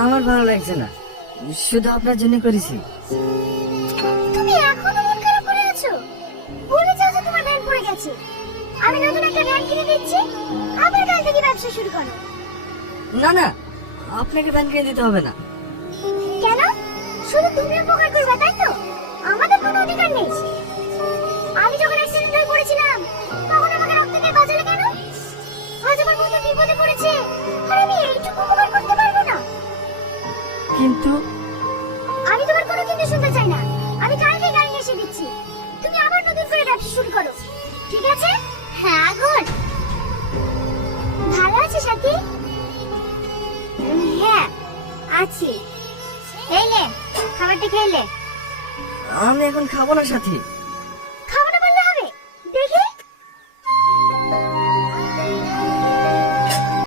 আমার ভালো লাগছে না, শুধু আপনার জন্য করেছি। তুমি এখনো মন খারাপ করে আছো? ভুলে যাও যে তোমার ভ্যান পড়ে গেছে। আমি নতুন একটা ভ্যান কিনে দিচ্ছি, আবার কাল থেকে ব্যবসা শুরু করো। না না, আপনাকে ভ্যান কিনে দিতে হবে না। কেন? শুধু তুমি উপকার করবে তাই তো? আমাদের কোনো অধিকার নেই? আমি যখন অ্যাক্সিডেন্ট হয়ে পড়েছিলাম তখন আমাকে রক্ত দিয়ে বাঁচালে কেন? আজ আমার বন্ধু বিপদে পড়েছে আর আমি এইটুকু উপকার করতে পারবো না? কিন্তু আমি তোমার কোনো কিন্তু শুনতে চাই না। আমি কালকে গাড়ি এসে দিচ্ছি, তুমি আবার নতুন করে ব্যবসা শুরু করো, ঠিক আছে? হ্যাঁ আগুন। ভালো আছে সাথী? হ্যাঁ আছি। এই নে খাবারটা খেয়ে নে। আমি এখন খাবো না সাথী।